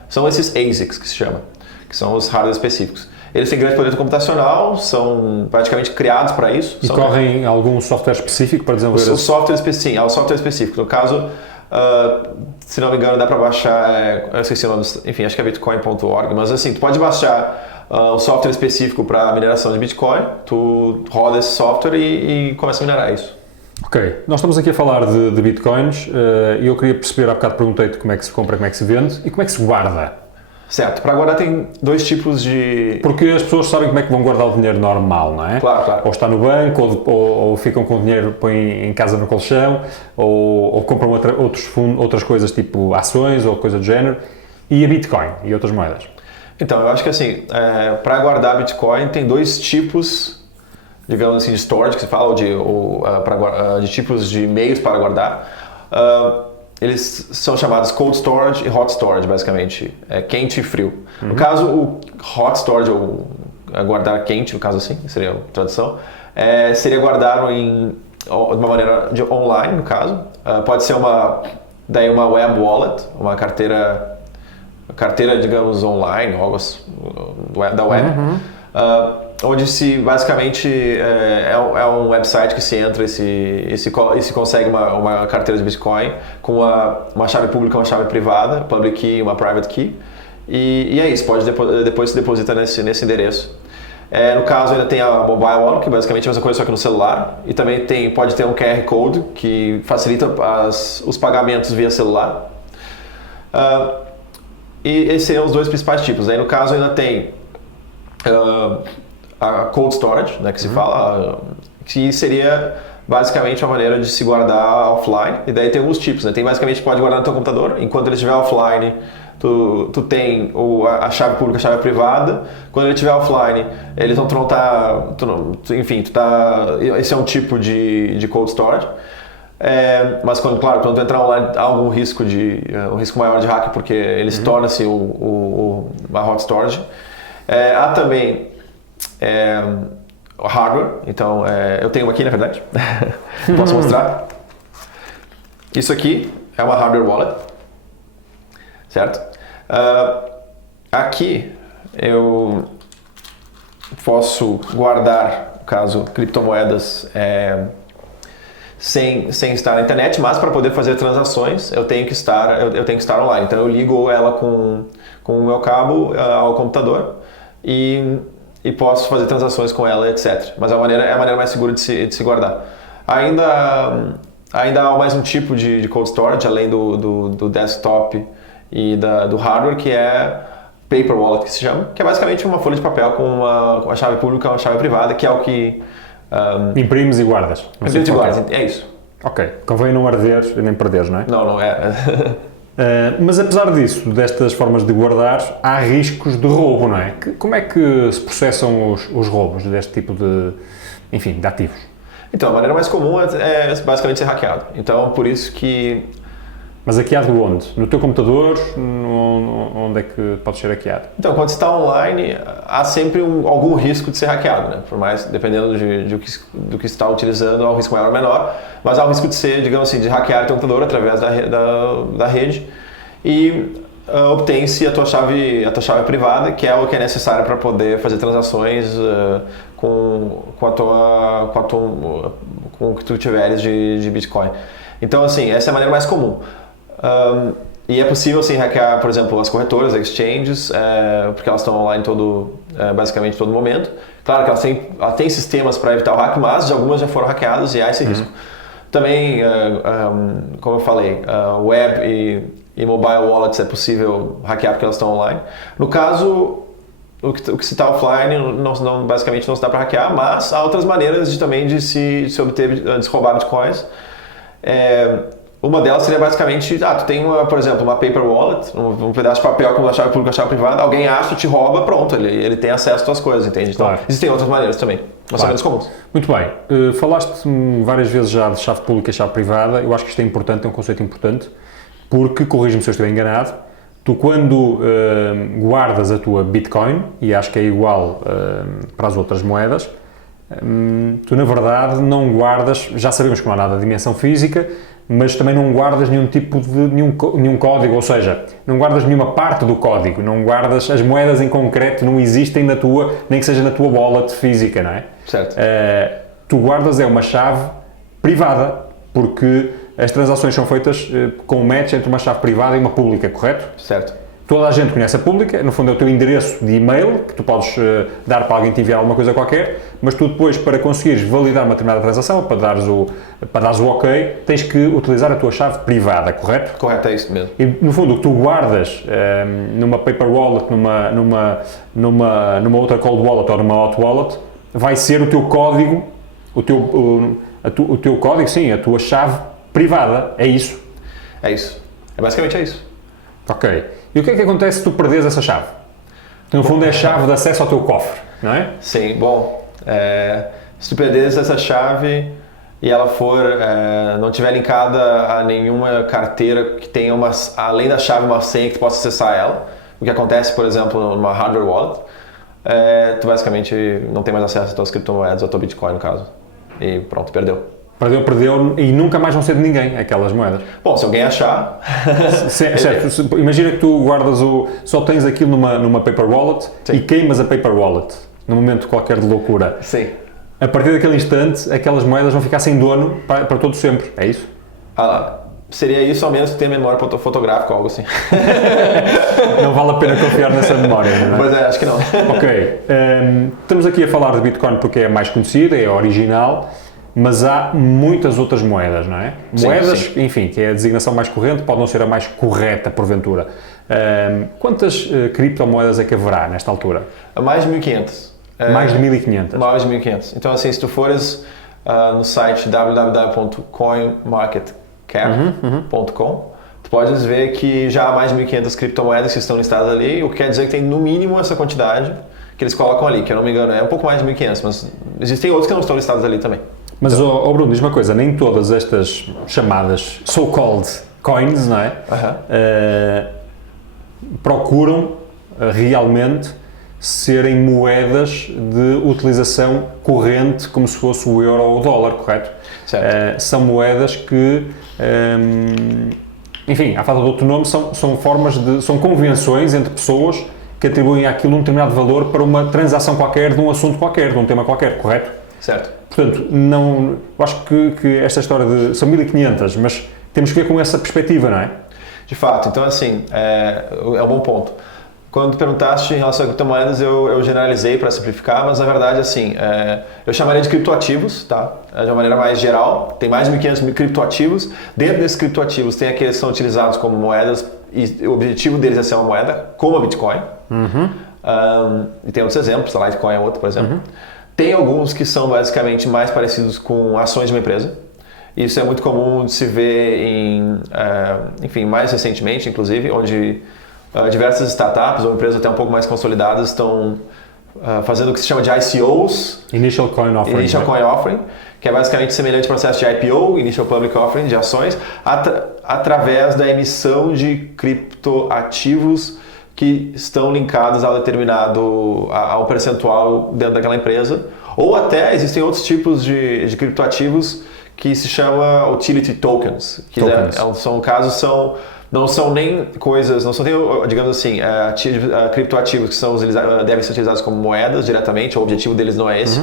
são esses ASICs que se chama, que são os hardware específicos. Eles têm grande poder computacional, são praticamente criados para isso. E correm algum software específico para desenvolver? O software específico. No caso, se não me engano, dá para baixar, eu esqueci o nome, enfim, acho que é bitcoin.org, mas assim, tu pode baixar um software específico para mineração de Bitcoin, tu roda esse software e começa a minerar isso. Ok, nós estamos aqui a falar de Bitcoins e eu queria perceber, há bocado perguntei-te como é que se compra, como é que se vende e como é que se guarda. Certo, para guardar tem dois tipos de... Porque as pessoas sabem como é que vão guardar o dinheiro normal, não é? Claro. Ou está no banco, ou ficam com o dinheiro, põem em casa no colchão, ou compram outras coisas tipo ações ou coisa do género, e a Bitcoin e outras moedas. Então, eu acho que assim, para guardar Bitcoin tem dois tipos, digamos assim, de storage que se fala, de tipos de meios para guardar. Eles são chamados cold storage e hot storage, basicamente, quente e frio. No caso, o hot storage, ou guardar quente, no caso assim, seria a tradução, seria guardar de uma maneira online, no caso. Pode ser uma web wallet, uma carteira, digamos, online, algo da web, onde se basicamente é um website que se entra e se consegue uma carteira de Bitcoin com uma chave pública, uma chave privada, public key e uma private key, e é isso, depois se deposita nesse endereço. No caso, ainda tem a mobile wallet, que basicamente é a mesma coisa, só que no celular, e também pode ter um QR Code que facilita os pagamentos via celular. E esses seriam os dois principais tipos. Aí no caso ainda tem a cold storage, né, que se fala, que seria basicamente uma maneira de se guardar offline. E daí tem alguns tipos, né? Tem basicamente pode guardar no teu computador, enquanto ele estiver offline, tu tem a chave pública, a chave privada. Quando ele estiver offline, esse é um tipo de cold storage. Mas quando tu entrar online, há algum risco um risco maior de hack, porque ele se torna-se uma hot storage. Há também o hardware, então eu tenho aqui, na verdade, posso mostrar. Isso aqui é uma hardware wallet, certo? Aqui eu posso guardar, no caso, criptomoedas sem estar na internet, mas para poder fazer transações eu tenho que estar online. Então eu ligo ela com o meu cabo ao computador e posso fazer transações com ela, etc. Mas é a maneira mais segura de se guardar. Ainda há mais um tipo de cold storage, além do desktop e do hardware, que é paper wallet, que se chama, que é basicamente uma folha de papel com uma chave pública e uma chave privada, que é o que... imprimes e guardas. Imprimes e guardas, é isso. Ok, convém não arderes e nem perderes, não é? Não é. Mas apesar disso, destas formas de guardar, há riscos de roubo, não é? Como é que se processam os roubos deste tipo de ativos? Então, a maneira mais comum é basicamente ser hackeado. Então, por isso que... Mas hackeado onde? No teu computador? Onde é que pode ser hackeado? Então, quando você está online, há sempre algum risco de ser hackeado, né? Por mais, dependendo do que está utilizando, há um risco maior ou menor, mas há um risco de ser, digamos assim, de hackear o teu computador através da rede e obtém-se a tua chave privada, que é o que é necessário para poder fazer transações com o que tu tiveres de Bitcoin. Então, assim, essa é a maneira mais comum. E é possível, assim, hackear, por exemplo, as corretoras, as exchanges, porque elas estão online basicamente todo momento. Claro que elas têm sistemas para evitar o hack, mas algumas já foram hackeadas e há esse risco. Também, como eu falei, web e mobile wallets é possível hackear porque elas estão online. No caso, o que se está offline basicamente não se dá para hackear, mas há outras maneiras de se roubar bitcoins. Uma delas seria basicamente, tu tem por exemplo, uma paper wallet, um pedaço de papel com uma chave pública e uma chave privada, alguém acha, te rouba, pronto, ele tem acesso às tuas coisas, entende? Então, claro. Existem outras maneiras também, mas são menos comuns. Muito bem, falaste várias vezes já de chave pública e chave privada, eu acho que isto é importante, é um conceito importante, porque, corrige-me se eu estiver enganado, tu quando guardas a tua Bitcoin, e acho que é igual para as outras moedas, tu na verdade não guardas, já sabemos que não há nada de dimensão física, mas também não guardas nenhum tipo de nenhum código, ou seja, não guardas nenhuma parte do código, não guardas as moedas em concreto, não existem nem que seja na tua wallet física, não é? Certo. Tu guardas uma chave privada, porque as transações são feitas com um match entre uma chave privada e uma pública, correto? Certo. Toda a gente conhece a pública, no fundo é o teu endereço de e-mail, que tu podes dar para alguém te enviar alguma coisa qualquer, mas tu depois, para conseguires validar uma determinada transação, para dares o ok, tens que utilizar a tua chave privada, correto? Correto, é isso mesmo. E no fundo o que tu guardas numa paper wallet, numa outra cold wallet ou numa hot wallet, vai ser o teu código, o teu código, sim, a tua chave privada, é isso? É isso. Basicamente é isso. Ok. E o que é que acontece se tu perdes essa chave? No fundo é a chave de acesso ao teu cofre, não é? Sim, bom, se tu perderes essa chave e ela não tiver linkada a nenhuma carteira que tenha além da chave, uma senha que tu possa acessar ela, o que acontece, por exemplo, numa hardware wallet, tu basicamente não tem mais acesso às tuas criptomoedas, ao teu Bitcoin no caso, e pronto, perdeu. Perdeu e nunca mais vão ser de ninguém aquelas moedas. Bom, se alguém achar... Certo, imagina que tu guardas só tens aquilo numa paper wallet. Sim. E queimas a paper wallet num momento qualquer de loucura. Sim. A partir daquele instante, aquelas moedas vão ficar sem dono para todo sempre, é isso? Seria isso, ao menos que tenha memória fotográfica ou algo assim. Não vale a pena confiar nessa memória, não é? Pois acho que não. Ok, estamos aqui a falar de Bitcoin porque é a mais conhecida, é a original, mas há muitas outras moedas, não é? Moedas, sim. Enfim, que é a designação mais corrente, pode não ser a mais correta, porventura. Quantas criptomoedas é que haverá nesta altura? Mais de 1.500. Mais de 1.500? Mais de 1.500. Então, assim, se tu fores no site www.coinmarketcap.com, tu podes ver que já há mais de 1.500 criptomoedas que estão listadas ali, o que quer dizer que tem no mínimo essa quantidade que eles colocam ali, que eu não me engano é um pouco mais de 1.500, mas existem outros que não estão listados ali também. Mas, Bruno, diz uma coisa, nem todas estas chamadas so-called coins, não é? Procuram realmente serem moedas de utilização corrente, como se fosse o euro ou o dólar, correto? Certo. São moedas que, enfim, à falta de outro nome, são convenções entre pessoas que atribuem àquilo um determinado valor para uma transação qualquer, de um assunto qualquer, de um tema qualquer, correto? Certo. Portanto, eu acho que esta história são 1.500, mas temos que ver com essa perspectiva, não é? De fato, então assim, é um bom ponto. Quando perguntaste em relação a criptomoedas, eu generalizei para simplificar, mas na verdade, assim, eu chamaria de criptoativos, tá? De uma maneira mais geral, tem mais de 1.500 criptoativos. Dentro desses criptoativos tem aqueles que são utilizados como moedas e o objetivo deles é ser uma moeda, como a Bitcoin. E tem outros exemplos, a Litecoin é outro, por exemplo. Tem alguns que são basicamente mais parecidos com ações de uma empresa. Isso é muito comum de se ver enfim, mais recentemente, inclusive, onde diversas startups ou empresas até um pouco mais consolidadas estão fazendo o que se chama de ICOs. Initial Coin Offering. Initial Coin Offering, que é basicamente semelhante ao processo de IPO, Initial Public Offering, de ações, através da emissão de criptoativos que estão linkados a um percentual dentro daquela empresa. Ou até existem outros tipos de criptoativos que se chama Utility Tokens, que não são nem coisas, não são, digamos assim, criptoativos que devem ser utilizados como moedas diretamente, o objetivo deles não é esse,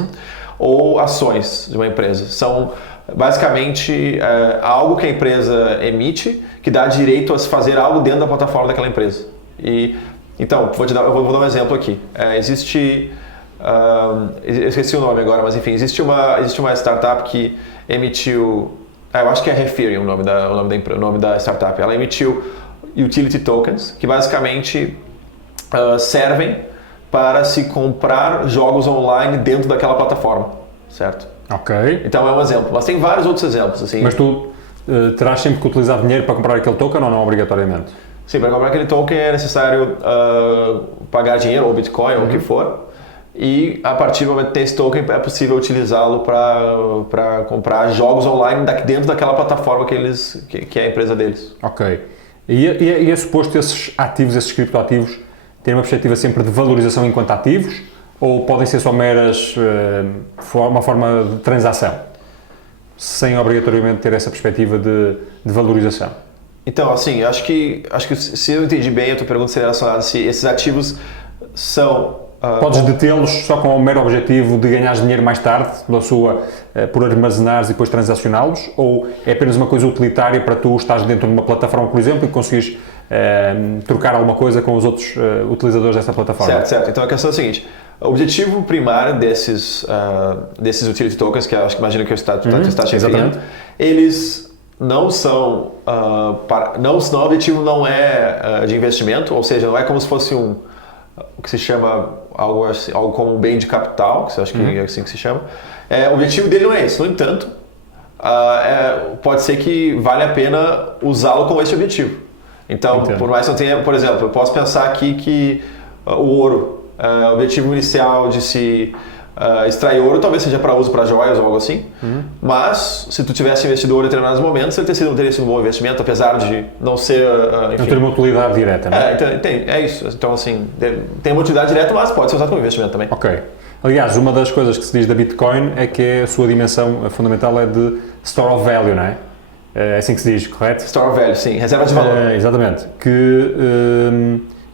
ou ações de uma empresa. São basicamente algo que a empresa emite que dá direito a se fazer algo dentro da plataforma daquela empresa. Então, vou dar um exemplo aqui. Eu esqueci o nome agora, mas enfim, existe uma startup que emitiu, eu acho que é Ethereum o nome da startup. Ela emitiu Utility Tokens, que basicamente servem para se comprar jogos online dentro daquela plataforma, certo? Ok. Então é um exemplo, mas tem vários outros exemplos. Assim. Mas tu terás sempre que utilizar dinheiro para comprar aquele token ou não obrigatoriamente? Sim, para comprar aquele token é necessário pagar dinheiro, ou Bitcoin, ou o que for. E a partir do momento que tem esse token é possível utilizá-lo para comprar jogos online dentro daquela plataforma que é a empresa deles. Ok. E é suposto esses ativos, esses criptoativos, terem uma perspectiva sempre de valorização enquanto ativos ou podem ser só meras uma forma de transação, sem obrigatoriamente ter essa perspectiva de valorização? Então, assim, acho que se eu entendi bem, a tua pergunta seria relacionada se esses ativos são... Podes detê-los só com o mero objetivo de ganhar dinheiro mais tarde, por armazenares e depois transacioná-los, ou é apenas uma coisa utilitária para tu estares dentro de uma plataforma, por exemplo, e conseguires trocar alguma coisa com os outros utilizadores dessa plataforma? Certo. Então a questão é a seguinte, o objetivo primário desses utility tokens, que acho que imagino que tu está te referindo, eles não são, o objetivo não é de investimento, ou seja, não é como se fosse o que se chama algo como um bem de capital, que eu acho que é assim que se chama. O objetivo dele não é esse, no entanto, pode ser que vale a pena usá-lo com esse objetivo. Então, por mais que eu tenha, por exemplo, eu posso pensar aqui que o ouro, o objetivo inicial de se extrair ouro talvez seja para uso para joias ou algo assim, mas se tu tivesse investido ouro em determinados momentos, ele teria sido um bom investimento, apesar de não ser... enfim. Não ter uma utilidade direta, não é? É isso. Então, assim, tem uma utilidade direta, mas pode ser usado como investimento também. Ok. Aliás, uma das coisas que se diz da Bitcoin é que a sua dimensão fundamental é de store of value, não é? É assim que se diz, correto? Store of value, sim. Reserva de valor. Exatamente.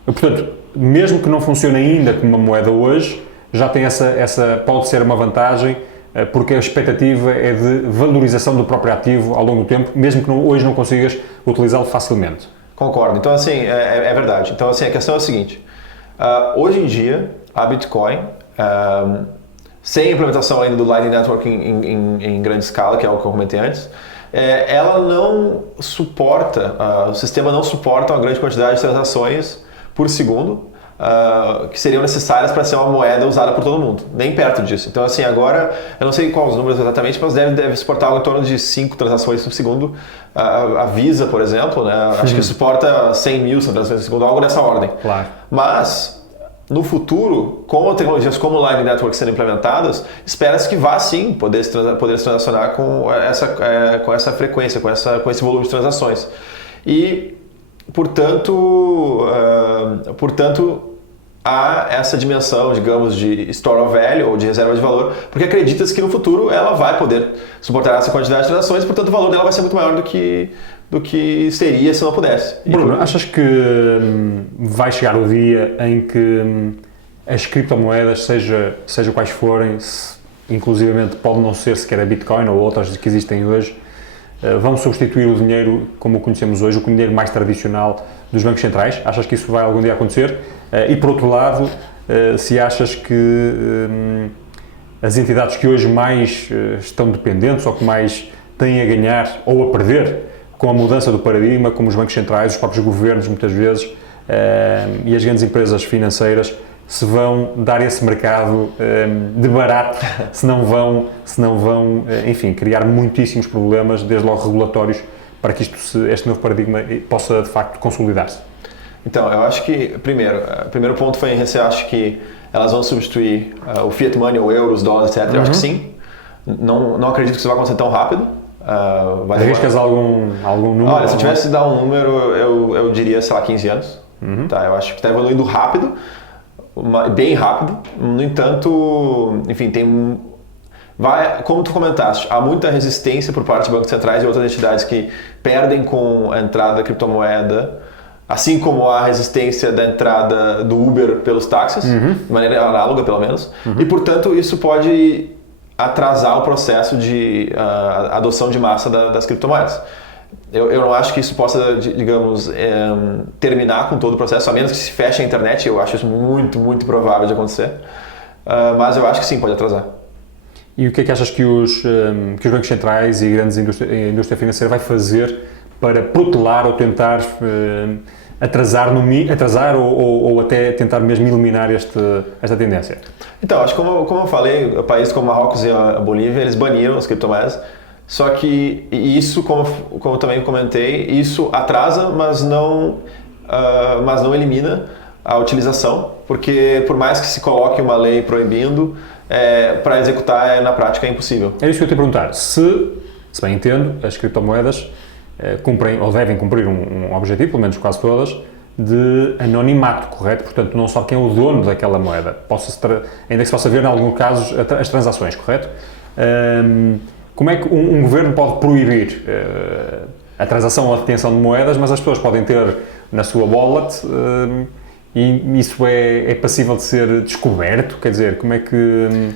Portanto, mesmo que não funcione ainda como uma moeda hoje, já tem pode ser uma vantagem, porque a expectativa é de valorização do próprio ativo ao longo do tempo, mesmo que hoje não consigas utilizá-lo facilmente. Concordo. Então, assim, é verdade. Então, assim, a questão é a seguinte. Hoje em dia, a Bitcoin, sem a implementação ainda do Lightning Network em grande escala, que é o que eu comentei antes, ela não suporta, o sistema não suporta uma grande quantidade de transações por segundo, que seriam necessárias para ser uma moeda usada por todo mundo, nem perto disso. Então, assim, agora, eu não sei quais os números exatamente, mas deve suportar algo em torno de 5 transações por segundo. A Visa, por exemplo, né, acho que suporta 100 mil transações por segundo, algo nessa ordem. Claro. Mas, no futuro, com tecnologias como o Lightning Network sendo implementadas, espera-se que vá sim poder se transacionar com essa frequência, com esse volume de transações. E, portanto, há essa dimensão, digamos, de store of value ou de reserva de valor, porque acredita-se que no futuro ela vai poder suportar essa quantidade de transações, portanto o valor dela vai ser muito maior do que seria se não pudesse. Bruno, achas que vai chegar o dia em que as criptomoedas, seja quais forem, inclusivamente pode não ser sequer a Bitcoin ou outras que existem hoje, vão substituir o dinheiro como o conhecemos hoje, o dinheiro mais tradicional dos bancos centrais? Achas que isso vai algum dia acontecer? E por outro lado, se achas que as entidades que hoje mais estão dependentes ou que mais têm a ganhar ou a perder com a mudança do paradigma, como os bancos centrais, os próprios governos muitas vezes e as grandes empresas financeiras, se vão dar esse mercado de barato, se não vão, enfim, criar muitíssimos problemas, desde logo regulatórios, para que este novo paradigma possa de facto consolidar-se? Então, eu acho que, o primeiro ponto foi em você acha que elas vão substituir o fiat money, o euro, os dólares, etc. Eu acho que sim. Não acredito que isso vai acontecer tão rápido. Arriscas algum número? Olha, se eu tivesse de dar um número, eu diria, sei lá, 15 anos. Tá? Eu acho que está evoluindo rápido, bem rápido. No entanto, enfim, como tu comentaste, há muita resistência por parte de bancos centrais e outras entidades que perdem com a entrada da criptomoeda, assim como a resistência da entrada do Uber pelos táxis, de maneira análoga pelo menos, e portanto isso pode atrasar o processo de adoção de massa das criptomoedas. Eu não acho que isso possa, digamos, terminar com todo o processo, a menos que se feche a internet. Eu acho isso muito, muito provável de acontecer, mas eu acho que sim, pode atrasar. E o que é que achas que os bancos centrais e a indústria financeira vai fazer para protelar ou tentar atrasar ou até tentar mesmo eliminar esta tendência? Então, acho que como eu falei, países como Marrocos e a Bolívia, eles baniram as criptomoedas, só que isso, como eu também comentei, isso atrasa, mas não elimina a utilização, porque por mais que se coloque uma lei proibindo, para executar na prática é impossível. É isso que eu te perguntar. Se bem entendo, as criptomoedas cumprem ou devem cumprir um objetivo, pelo menos quase todas, de anonimato, correto? Portanto, não sabe quem é o dono daquela moeda. Ainda que se possa ver, em alguns casos, as transações, correto? Como é que um governo pode proibir a transação ou a detenção de moedas, mas as pessoas podem ter na sua wallet e isso é passível de ser descoberto? Quer dizer, como é que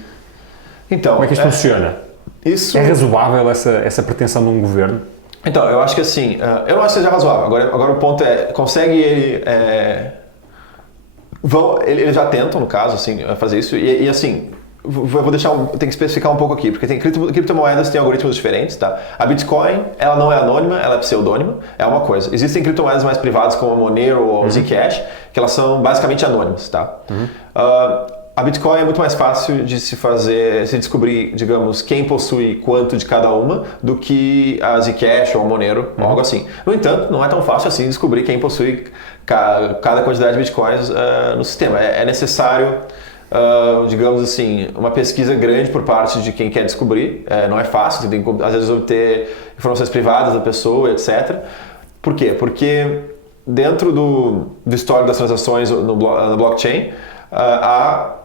isto funciona? É razoável essa pretensão de um governo? Então, eu acho que assim, eu não acho que seja razoável. Agora o ponto consegue eles já tentam, no caso, assim, fazer isso, e assim, tem que especificar um pouco aqui, porque tem criptomoedas têm algoritmos diferentes, tá? A Bitcoin, ela não é anônima, ela é pseudônima, é uma coisa. Existem criptomoedas mais privadas como a Monero ou a Zcash, que elas são basicamente anônimas, tá? A Bitcoin é muito mais fácil de se descobrir, digamos, quem possui quanto de cada uma do que a Zcash ou a Monero, ou algo assim. No entanto, não é tão fácil assim descobrir quem possui cada quantidade de Bitcoins no sistema. É necessário, digamos assim, uma pesquisa grande por parte de quem quer descobrir. Não é fácil, você tem que, às vezes, obter informações privadas da pessoa, etc. Por quê? Porque dentro do histórico das transações no blockchain, há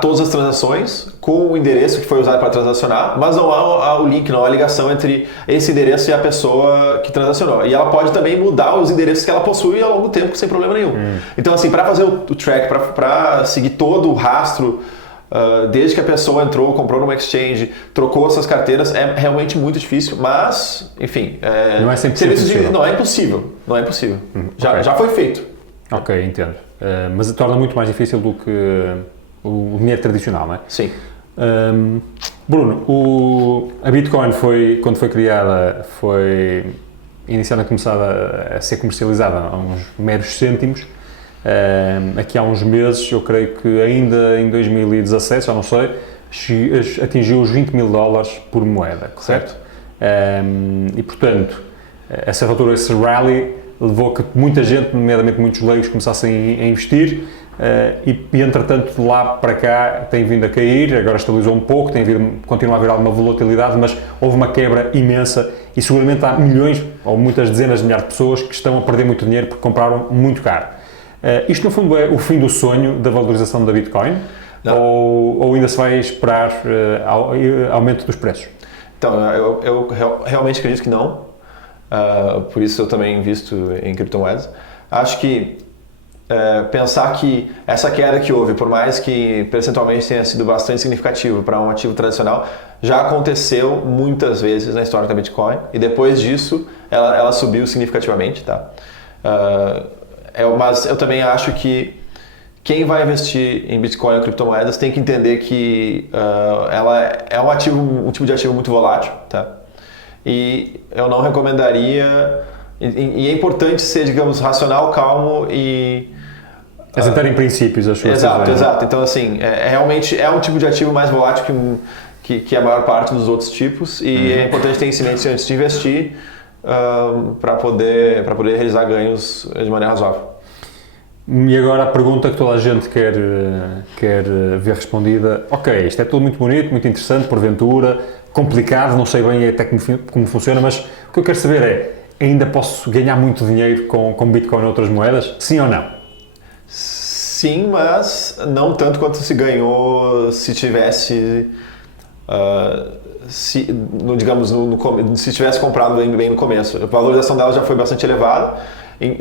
todas as transações com o endereço que foi usado para transacionar, mas não há o link, não há a ligação entre esse endereço e a pessoa que transacionou. E ela pode também mudar os endereços que ela possui ao longo do tempo sem problema nenhum. Então, assim, para fazer o track, para seguir todo o rastro, desde que a pessoa entrou, comprou numa exchange, trocou essas carteiras, é realmente muito difícil, mas, enfim... não é sempre possível. Não é impossível, não é impossível. Já foi feito. Ok, entendo. Mas torna muito mais difícil do que o dinheiro tradicional, não é? Sim. Bruno, a Bitcoin quando foi criada, foi inicialmente começada a ser comercializada a uns meros cêntimos. Aqui há uns meses, eu creio que ainda em 2017, já não sei, atingiu os $20.000 por moeda, correto? E portanto, a certa altura esse rally levou a que muita gente, nomeadamente muitos leigos, começassem a investir e entretanto de lá para cá tem vindo a cair, agora estabilizou um pouco, continua a haver alguma volatilidade, mas houve uma quebra imensa e seguramente há milhões ou muitas dezenas de milhares de pessoas que estão a perder muito dinheiro porque compraram muito caro. Isto no fundo é o fim do sonho da valorização da Bitcoin ou ainda se vai esperar aumento dos preços? Então, eu realmente acredito que não. Por isso eu também invisto em criptomoedas. Acho que pensar que essa queda que houve, por mais que percentualmente tenha sido bastante significativo para um ativo tradicional, já aconteceu muitas vezes na história da Bitcoin e depois disso ela subiu significativamente, tá? Mas eu também acho que quem vai investir em Bitcoin ou criptomoedas tem que entender que ela é um tipo de ativo muito volátil, tá? E eu não recomendaria, e é importante ser, digamos, racional, calmo e... Assentar em princípios as suas decisões. Exato. Então, assim, realmente um tipo de ativo mais volátil que a maior parte dos outros tipos e é importante ter isso em mente antes de investir para poder realizar ganhos de maneira razoável. E agora a pergunta que toda a gente quer ver respondida, ok, isto é tudo muito bonito, muito interessante, porventura, complicado, não sei bem até como funciona, mas o que eu quero saber é, ainda posso ganhar muito dinheiro com Bitcoin ou outras moedas? Sim ou não? Sim, mas não tanto quanto se ganhou se tivesse, se tivesse comprado bem no começo. A valorização dela já foi bastante elevada.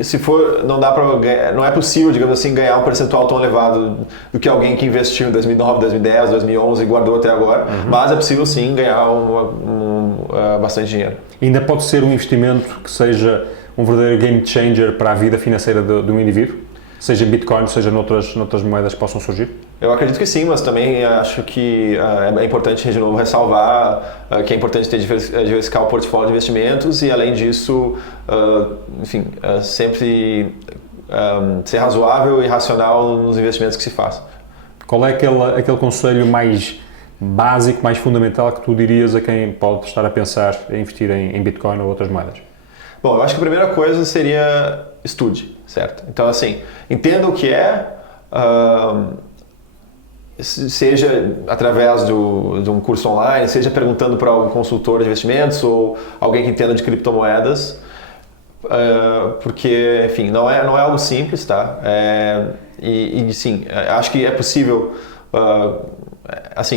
Se for, não é possível, digamos assim, ganhar um percentual tão elevado do que alguém que investiu em 2009, 2010, 2011 e guardou até agora, mas é possível sim ganhar bastante dinheiro. Ainda pode ser um investimento que seja um verdadeiro game changer para a vida financeira de um indivíduo? Seja em Bitcoin, seja noutras moedas que possam surgir? Eu acredito que sim, mas também acho que é importante, de novo, ressalvar que é importante diversificar o portfólio de investimentos e, além disso, sempre ser razoável e racional nos investimentos que se faz. Qual é aquele conselho mais básico, mais fundamental que tu dirias a quem pode estar a pensar em investir em Bitcoin ou outras moedas? Bom, eu acho que a primeira coisa seria estude, certo? Então, assim, entenda o que seja através de um curso online, seja perguntando para um consultor de investimentos ou alguém que entenda de criptomoedas, porque, enfim, não é algo simples, tá? Sim, acho que é possível...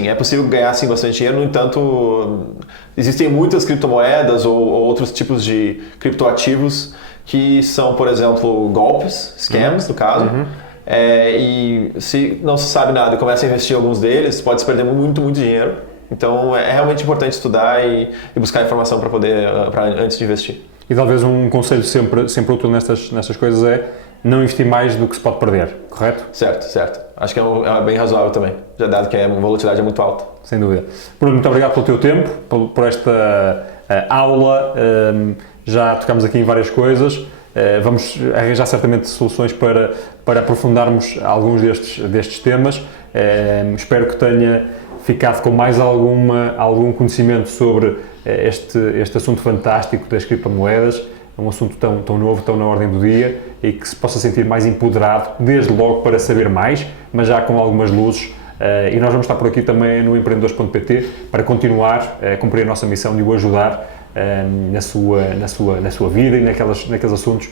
é possível ganhar sim bastante dinheiro, no entanto, existem muitas criptomoedas ou outros tipos de criptoativos que são, por exemplo, golpes, scams no caso, e se não se sabe nada e começa a investir em alguns deles, pode se perder muito dinheiro. Então é realmente importante estudar e buscar informação antes de investir. E talvez um conselho sempre útil nestas coisas é não investir mais do que se pode perder, correto? Certo. Acho que é bem razoável também, já dado que a volatilidade é muito alta. Sem dúvida. Bruno, muito obrigado pelo teu tempo, por esta aula. Já tocámos aqui em várias coisas. Vamos arranjar certamente soluções para aprofundarmos alguns destes temas. Espero que tenha ficado com mais algum conhecimento sobre este assunto fantástico das criptomoedas. É um assunto tão novo, tão na ordem do dia, e que se possa sentir mais empoderado, desde logo para saber mais, mas já com algumas luzes. E nós vamos estar por aqui também no empreendedores.pt para continuar a cumprir a nossa missão de o ajudar na sua vida e naqueles assuntos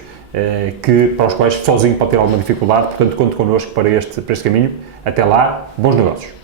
para os quais sozinho pode ter alguma dificuldade. Portanto, conte connosco para este caminho. Até lá, bons negócios!